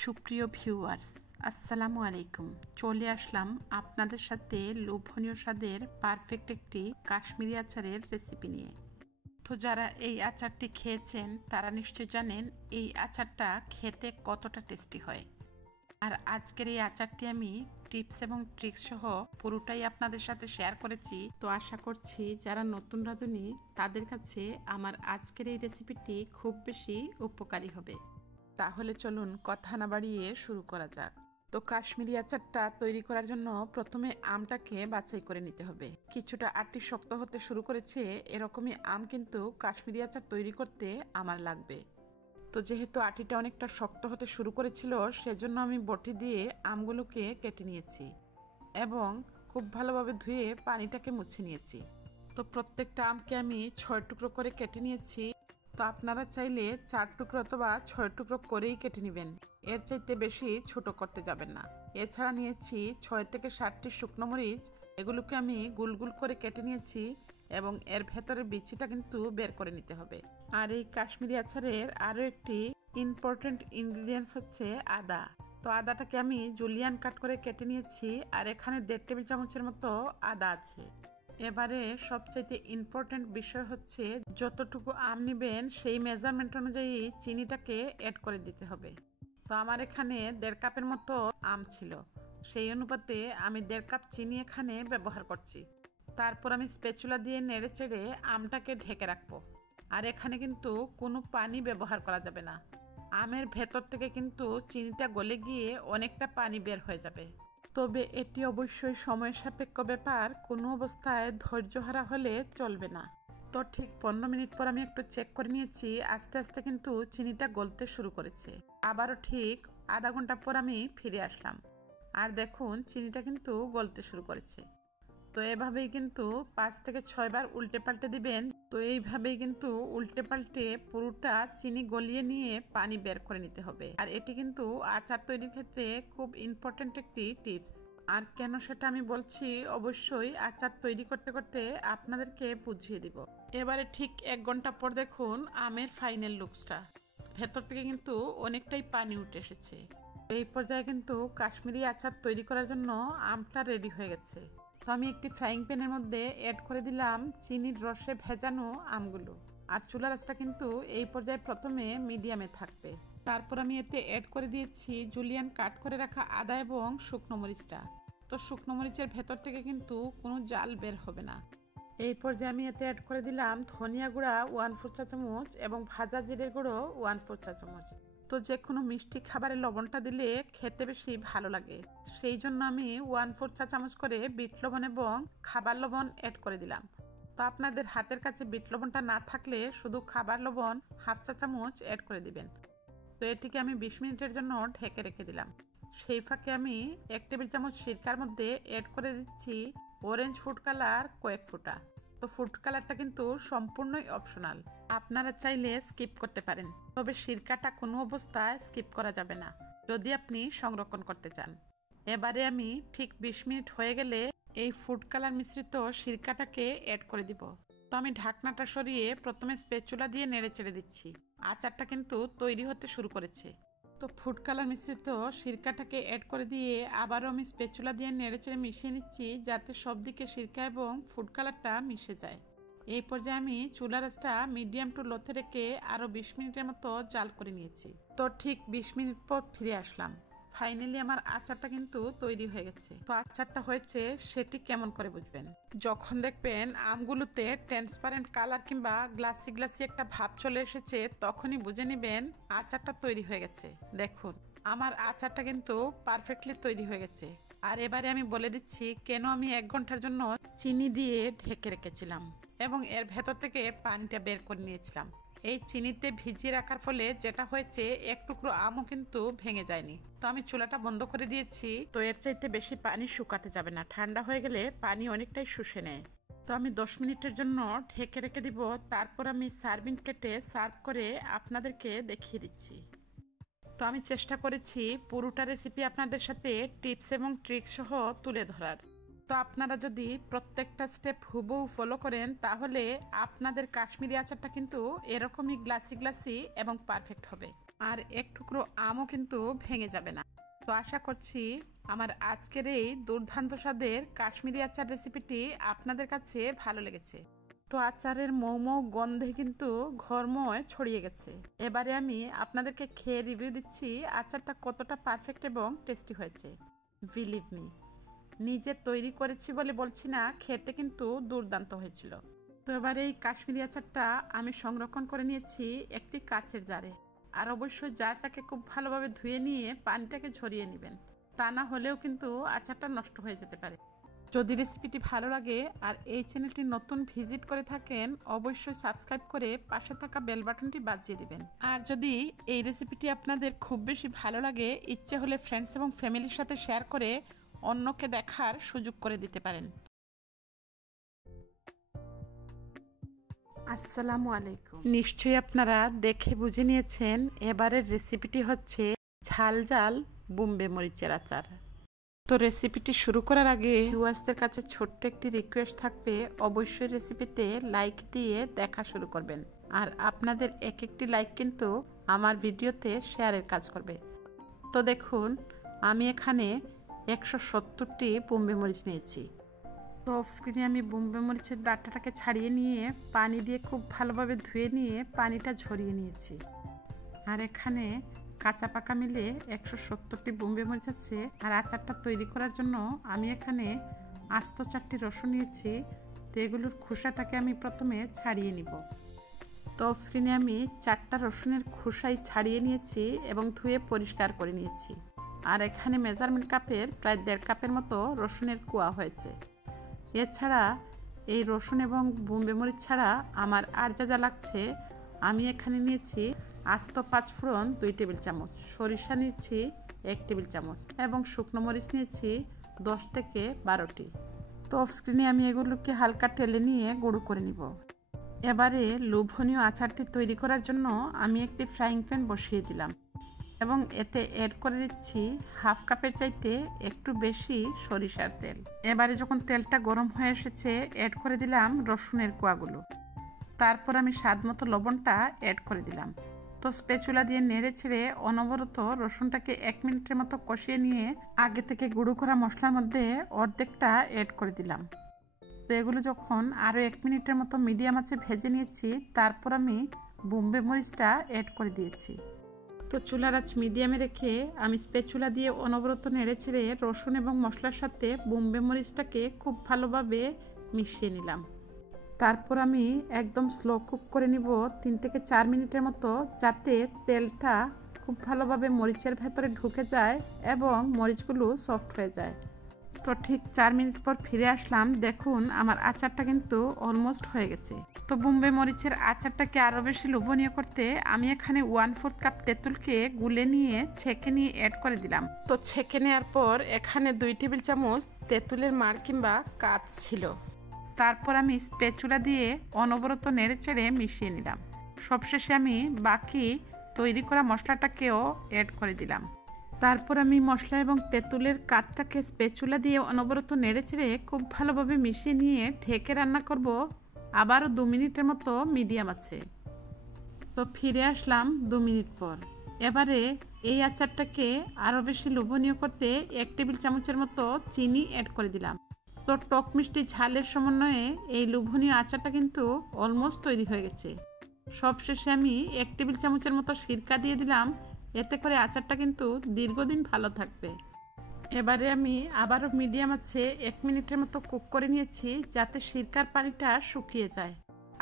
সুপ্রিয় ভিউয়ার্স, আসসালামু আলাইকুম। চলে আসলাম আপনাদের সাথে লোভনীয় স্বাদের পারফেক্ট একটি কাশ্মীরি আচারের রেসিপি নিয়ে। তো যারা এই আচারটি খেয়েছেন তারা নিশ্চয় জানেন এই আচারটা খেতে কতটা টেস্টি হয়। আর আজকের এই আচারটি আমি টিপস এবং ট্রিক্স সহ পুরোটাই আপনাদের সাথে শেয়ার করেছি। তো আশা করছি যারা নতুন রাঁধুনি তাদের কাছে আমার আজকের এই রেসিপিটি খুব বেশি উপকারী হবে। তাহলে চলুন কথা না বাড়িয়ে শুরু করা যাক। তো কাশ্মীরি আচারটা তৈরি করার জন্য প্রথমে আমটাকে বাছাই করে নিতে হবে। কিছুটা আটি শক্ত হতে শুরু করেছে, এরকমই আম কিন্তু কাশ্মীরি আচার তৈরি করতে আমার লাগবে। তো যেহেতু আটিটা অনেকটা শক্ত হতে শুরু করেছিল, সেজন্য আমি বটি দিয়ে আমগুলোকে কেটে নিয়েছি এবং খুব ভালোভাবে ধুয়ে পানিটাকে মুছে নিয়েছি। তো প্রত্যেকটা আমকে আমি 6 টুকরো করে কেটে নিয়েছি। তো আপনারা চাইলে 4 টুকরো অথবা 6 টুকরো করেই কেটে নেবেন, এর চাইতে বেশি ছোট করতে যাবেন না। এছাড়া নিয়েছি 6 থেকে 7টি শুকনো মরিচ, এগুলোকে আমি গুল গুল করে কেটে নিয়েছি এবং এর ভেতরের বিচিটা কিন্তু বের করে নিতে হবে। আর এই কাশ্মীরি আচারের আরও একটি ইম্পর্টেন্ট ইনগ্রিডিয়েন্টস হচ্ছে আদা। তো আদাটাকে আমি জুলিয়ান কাট করে কেটে নিয়েছি আর এখানে 1.5 টেবিল চামচের মতো আদা আছে। এবারে সবচাইতে ইম্পর্টেন্ট বিষয় হচ্ছে যতটুকু আম নেবেন সেই মেজারমেন্ট অনুযায়ী চিনিটাকে অ্যাড করে দিতে হবে। তো আমার এখানে 1.5 কাপের মতো আম ছিল, সেই অনুপাতে আমি 1.5 কাপ চিনি এখানে ব্যবহার করছি। তারপর আমি স্প্যাচুলা দিয়ে নেড়ে চেড়ে আমটাকে ঢেকে রাখবো। আর এখানে কিন্তু কোনো পানি ব্যবহার করা যাবে না, আমের ভেতর থেকে কিন্তু চিনিটা গলে গিয়ে অনেকটা পানি বের হয়ে যাবে। তবে এটি অবশ্যই সময় সাপেক্ষ ব্যাপার, কোনো অবস্থায় ধৈর্যহারা হলে চলবে না। তো ঠিক 15 মিনিট পর আমি একটু চেক করে নিয়েছি, আস্তে আস্তে কিন্তু চিনিটা গলতে শুরু করেছে। আবারও ঠিক আধা ঘন্টা পর আমি ফিরে আসলাম আর দেখুন চিনিটা কিন্তু গলতে শুরু করেছে। তো এভাবেই কিন্তু 5 থেকে 6 বার উল্টে পাল্টে দিবেন। তো এইভাবেই কিন্তু উল্টে পাল্টে পুরোটা চিনি গলিয়ে নিয়ে পানি বের করে নিতে হবে। আর এটি কিন্তু আচার তৈরির ক্ষেত্রে খুব ইম্পর্টেন্ট একটি টিপস। আর কেন সেটা আমি বলছি অবশ্যই আচার তৈরি করতে করতে আপনাদেরকে বুঝিয়ে দিব। এবারে ঠিক 1 ঘন্টা পর দেখুন আমের ফাইনাল লুকসটা, ভেতর থেকে কিন্তু অনেকটাই পানি উঠে এসেছে। এই পর্যায়ে কিন্তু কাশ্মীরি আচার তৈরি করার জন্য আমটা রেডি হয়ে গেছে। তো আমি একটি ফ্রাইং প্যানের মধ্যে অ্যাড করে দিলাম চিনির রসে ভেজানো আমগুলো। আর চুলার আঁচটা কিন্তু এই পর্যায়ে প্রথমে মিডিয়ামে থাকবে। তারপর আমি এতে অ্যাড করে দিয়েছি জুলিয়ান কাট করে রাখা আদা এবং শুকনো মরিচটা। তো শুকনো মরিচের ভেতর থেকে কিন্তু কোনো জাল বের হবে না। এই পর্যায়ে আমি এতে অ্যাড করে দিলাম ধনিয়া গুঁড়া 1/4 চা চামচ এবং ভাজা জিরের গুঁড়ো 1/4 চা চামচ। তো যে কোনো মিষ্টি খাবারে লবণটা দিলে খেতে বেশি ভালো লাগে, সেই জন্য আমি 1/4 চা চামচ করে বিট লবণ এবং খাবার লবণ অ্যাড করে দিলাম। তো আপনাদের হাতের কাছে বিট লবণটা না থাকলে শুধু খাবার লবণ 1/2 চা চামচ অ্যাড করে দিবেন। তো এটিকে আমি 20 মিনিটের জন্য ঢেকে রেখে দিলাম। সেই ফাঁকে আমি 1 টেবিল চামচ সিরকার মধ্যে অ্যাড করে দিচ্ছি অরেঞ্জ ফুড কালার কয়েক ফোঁটা। তো ফুড কালারটা কিন্তু সম্পূর্ণই অপশনাল, আপনারা চাইলে স্কিপ করতে পারেন, তবে সিরকাটা কোনো অবস্থায় স্কিপ করা যাবে না যদি আপনি সংরক্ষণ করতে চান। এবারে আমি ঠিক 20 মিনিট হয়ে গেলে এই ফুড কালার মিশ্রিত সিরকাটাকে অ্যাড করে দিব। তো আমি ঢাকনাটা সরিয়ে প্রথমে স্প্যাচুলা দিয়ে নেড়ে চেড়ে দিচ্ছি। আচারটা কিন্তু তৈরি হতে শুরু করেছে। তো ফুড কালার মিশ্রিত সিরকাটাকে অ্যাড করে দিয়ে আবারও আমি স্প্যাচুলা দিয়ে নেড়েচেড়ে মিশিয়ে নিচ্ছি, যাতে সব দিকে সিরকা এবং ফুড কালারটা মিশে যায়। এই পর্যায়ে আমি চুলার আঁচটা মিডিয়াম টু লোতে রেখে আরও 20 মিনিটের মতো জাল করে নিয়েছি। তো ঠিক 20 মিনিট পর ফিরে আসলাম। ফাইনালি আমার আচারটা কিন্তু তৈরি হয়ে গেছে। তো আচারটা হয়েছে সেটি কেমন করে বুঝবেন? যখন দেখবেন আমগুলোতে ট্রান্সপারেন্ট কালার কিংবা গ্লাসি গ্লাসি একটা ভাব চলে এসেছে, তখনই বুঝে নেবেন আচারটা তৈরি হয়ে গেছে। দেখুন আমার আচারটা কিন্তু পারফেক্টলি তৈরি হয়ে গেছে। আর এবারে আমি বলে দিচ্ছি কেন আমি 1 ঘন্টার জন্য চিনি দিয়ে ঢেকে রেখেছিলাম এবং এর ভেতর থেকে পানিটা বের করে নিয়েছিলাম। এই চিনিতে ভিজিয়ে রাখার ফলে যেটা হয়েছে, এক টুকরো আমও কিন্তু ভেঙে যায়নি। তো আমি চুলাটা বন্ধ করে দিয়েছি। তো এর চাইতে বেশি পানি শুকাতে যাবে না, ঠান্ডা হয়ে গেলে পানি অনেকটাই শুষে নেয়। তো আমি 10 মিনিটের জন্য ঢেকে রেখে দিব। তারপর আমি সার্ভিং প্লেটে সার্ভ করে আপনাদেরকে দেখিয়ে দিচ্ছি। তো আমি চেষ্টা করেছি পুরোটা রেসিপি আপনাদের সাথে টিপস এবং ট্রিক্স সহ তুলে ধরার। তো আপনারা যদি প্রত্যেকটা স্টেপ হুবহু ফলো করেন তাহলে আপনাদের কাশ্মীরি আচারটা কিন্তু এরকমই গ্লাসি গ্লাসি এবং পারফেক্ট হবে। আর এক টুকরো আমও কিন্তু ভেঙে যাবে না। তো আশা করছি আমার আজকের এই দুর্দান্ত স্বাদের কাশ্মীরি আচার রেসিপিটি আপনাদের কাছে ভালো লেগেছে। তো আচারের মৌ গন্ধে কিন্তু ঘরময় ছড়িয়ে গেছে। এবারে আমি আপনাদেরকে খেয়ে রিভিউ দিচ্ছি আচারটা কতটা পারফেক্ট এবং টেস্টি হয়েছে। বিলিভ মি, নিজে তৈরি করেছি বলে বলছি না, খেতে কিন্তু দুর্দান্ত হয়েছিল। তো এবার এই কাশ্মীরি আচারটা আমি সংরক্ষণ করে নিয়েছি একটি কাচের জারে। আর অবশ্যই জারটাকে খুব ভালোভাবে ধুয়ে নিয়ে পানিটাকে ঝরিয়ে নেবেন, তা না হলেও কিন্তু আচারটা নষ্ট হয়ে যেতে পারে। যদি রেসিপিটি ভালো লাগে আর এই চ্যানেলটি নতুন ভিজিট করে থাকেন, অবশ্যই সাবস্ক্রাইব করে পাশে থাকা বেল বাটনটি বাজিয়ে দিবেন। আর যদি এই রেসিপিটি আপনাদের খুব বেশি ভালো লাগে, ইচ্ছে হলে ফ্রেন্ডস এবং ফ্যামিলির সাথে শেয়ার করে অন্যকে দেখার সুযোগ করে দিতে পারেন। আসসালামু আলাইকুম। নিশ্চয়ই আপনারা দেখে বুঝে নিয়েছেন এবারের রেসিপিটি হচ্ছে ঝাল ঝাল বোম্বে মরিচের আচার। তো রেসিপিটি শুরু করার আগে ভিউয়ার্সদের কাছে ছোট্ট একটি রিকোয়েস্ট থাকবে, অবশ্যই রেসিপিতে লাইক দিয়ে দেখা শুরু করবেন। আর আপনাদের এক একটি লাইক কিন্তু আমার ভিডিওতে শেয়ারের কাজ করবে। তো দেখুন, আমি এখানে 170টি বোম্বে মরিচ নিয়েছি। তো অফ স্ক্রিনে আমি বোম্বে মরিচের ডাঁটাটাকে ছাড়িয়ে নিয়ে পানি দিয়ে খুব ভালোভাবে ধুয়ে নিয়ে পানিটা ঝরিয়ে নিয়েছি। আর এখানে কাঁচা পাকা মিলে 170টি বোম্বে মরিচ আছে। আর আচারটা তৈরি করার জন্য আমি এখানে আস্ত 4টি রসুন নিয়েছি। তো এগুলোর খোসাটাকে আমি প্রথমে ছাড়িয়ে নিব। তো অফ স্ক্রিনে আমি 4টা রসুনের খোসাই ছাড়িয়ে নিয়েছি এবং ধুয়ে পরিষ্কার করে নিয়েছি। আর এখানে মেজারমেন্ট কাপের প্রায় 1.5 কাপের মতো রসুনের কোয়া হয়েছে। এছাড়া এই রসুন এবং বোম্বে মরিচ ছাড়া আমার আর যা লাগছে, আমি এখানে নিয়েছি আস্ত 5 ফোড়ন 2 টেবিল চামচ, সরিষা নিয়েছি 1 টেবিল চামচ এবং শুকনো মরিচ নিয়েছি 10 থেকে 12টি। তো অফ স্ক্রিনে আমি এগুলোকে হালকা টেলে নিয়ে গুঁড়ো করে নিব। এবারে লোভনীয় আচারটি তৈরি করার জন্য আমি একটি ফ্রাইং প্যান বসিয়ে দিলাম এবং এতে অ্যাড করে দিচ্ছি 1/2 কাপের চাইতে একটু বেশি সরিষার তেল। এবারে যখন তেলটা গরম হয়ে এসেছে, অ্যাড করে দিলাম রসুনের কোয়াগুলো। তারপর আমি স্বাদ মতো লবণটা অ্যাড করে দিলাম। তো স্প্যাচুলা দিয়ে নেড়ে ছেড়ে অনবরত রসুনটাকে 1 মিনিটের মতো কষিয়ে নিয়ে আগে থেকে গুঁড়ো করা মশলার মধ্যে অর্ধেকটা অ্যাড করে দিলাম। তো এগুলো যখন আরও 1 মিনিটের মতো মিডিয়াম আঁচে ভেজে নিয়েছি, তারপর আমি বোম্বে মরিচটা অ্যাড করে দিয়েছি। তো চুলার আঁচ মিডিয়ামে রেখে আমি স্প্যাচুলা দিয়ে অনবরত নেড়ে ছেড়ে রসুন এবং মশলার সাথে বোম্বে মরিচটাকে খুব ভালোভাবে মিশিয়ে নিলাম। তারপর আমি একদম স্লো কুক করে নিব 3 থেকে 4 মিনিটের মতো, যাতে তেলটা খুব ভালোভাবে মরিচের ভেতরে ঢুকে যায় এবং মরিচগুলো সফট হয়ে যায়। তো ঠিক 4 মিনিট পর ফিরে আসলাম। দেখুন, আমার আচারটা কিন্তু অলমোস্ট হয়ে গেছে। তো বোম্বে মরিচের আচারটাকে আরও বেশি লোভনীয় করতে আমি এখানে 1/4 কাপ তেঁতুলকে গুলে নিয়ে ছেঁকে নিয়ে অ্যাড করে দিলাম। তো ছেঁকে নেওয়ার পর এখানে 2 টেবিল চামচ তেঁতুলের মাড় কিংবা কাঠ ছিল। তারপর আমি স্প্যাচুলা দিয়ে অনবরত নেড়ে চেড়ে মিশিয়ে নিলাম। সবশেষে আমি বাকি তৈরি করা মশলাটাকেও অ্যাড করে দিলাম। তারপর আমি মশলা এবং তেঁতুলের কাঠটাকে স্প্যাচুলা দিয়ে অনবরত নেড়ে চেড়ে খুব ভালোভাবে মিশিয়ে নিয়ে ঢেকে রান্না করব আবারও 2 মিনিটের মতো মিডিয়াম আছে। তো ফিরে আসলাম 2 মিনিট পর। এবারে এই আচারটাকে আরও বেশি লোভনীয় করতে 1 টেবিল চামচের মতো চিনি অ্যাড করে দিলাম। তো টক মিষ্টি ঝালের সমন্বয়ে এই লোভনীয় আচারটা কিন্তু অলমোস্ট তৈরি হয়ে গেছে। সবশেষে আমি 1 টেবিল চামচের মতো সিরকা দিয়ে দিলাম, এতে করে আচারটা কিন্তু দীর্ঘদিন ভালো থাকবে। এবারে আমি আবারও মিডিয়াম আছে 1 মিনিটের মতো কুক করে নিয়েছি, যাতে সিরকার পানিটা শুকিয়ে যায়।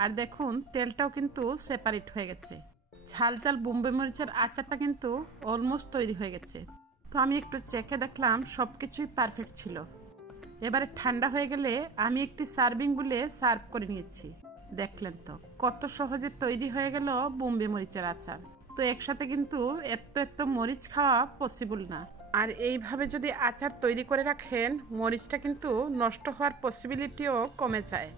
আর দেখুন, তেলটাও কিন্তু সেপারেট হয়ে গেছে। ঝাল ঝাল বোম্বে মরিচের আচারটা কিন্তু অলমোস্ট তৈরি হয়ে গেছে। তো আমি একটু চেখে দেখলাম সব কিছুই পারফেক্ট ছিল। এবারে ঠান্ডা হয়ে গেলে আমি একটি সার্ভিং বলে সার্ভ করে নিয়েছি। দেখলেন তো কত সহজে তৈরি হয়ে গেল বোম্বে মরিচের আচার। তো একসাথে কিন্তু এত মরিচ খাওয়া পসিবল না। আর এইভাবে যদি আচার তৈরি করে রাখেন, মরিচটা কিন্তু নষ্ট হওয়ার পসিবিলিটিও কমে যায়।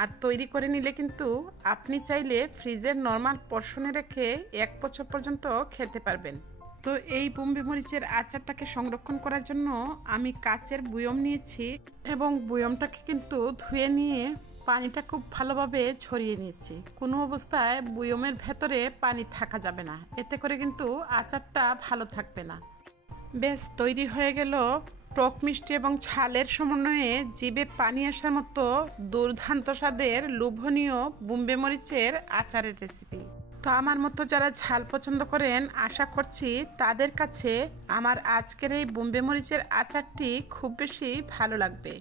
আর তৈরি করে নিলে কিন্তু আপনি চাইলে ফ্রিজের নর্মাল পোর্শনে রেখে 1 বছর পর্যন্ত খেতে পারবেন। তো এই বোম্বে মরিচের আচারটাকে সংরক্ষণ করার জন্য আমি কাচের বুয়ম নিয়েছি এবং বুয়মটাকে কিন্তু ধুয়ে নিয়ে পানিটা খুব ভালোভাবে ছড়িয়ে নিয়েছি। কোনো অবস্থায় বুয়মের ভেতরে পানি থাকা যাবে না, এতে করে কিন্তু আচারটা ভালো থাকবে না। বেশ, তৈরি হয়ে গেল টক মিষ্টি এবং ঝালের সমন্বয়ে জিভে পানি আসার মতো দুর্দান্ত স্বাদের লোভনীয় বোম্বে মরিচের আচারের রেসিপি। তো আমার মতো যারা ঝাল পছন্দ করেন, আশা করছি তাদের কাছে আমার আজকের এই বোম্বে মরিচের আচারটি খুব বেশি ভালো লাগবে।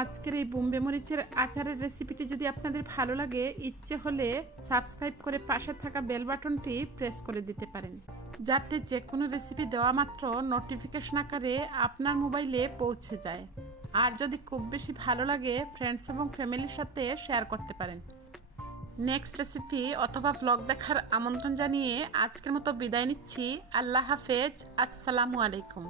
আজকের এই বোম্বে মরিচের আচারের রেসিপিটি যদি আপনাদের ভালো লাগে, ইচ্ছে হলে সাবস্ক্রাইব করে পাশে থাকা বেল বাটনটি প্রেস করে দিতে পারেন, যাতে যে কোনো রেসিপি দেওয়া মাত্র নোটিফিকেশন আকারে আপনার মোবাইলে পৌঁছে যায়। আর যদি খুব বেশি ভালো লাগে, ফ্রেন্ডস এবং ফ্যামিলির সাথে শেয়ার করতে পারেন। নেক্সট রেসিপি অথবা ব্লগ দেখার আমন্ত্রণ জানিয়ে আজকের মতো বিদায় নিচ্ছি। আল্লাহ হাফেজ, আসসালামু আলাইকুম।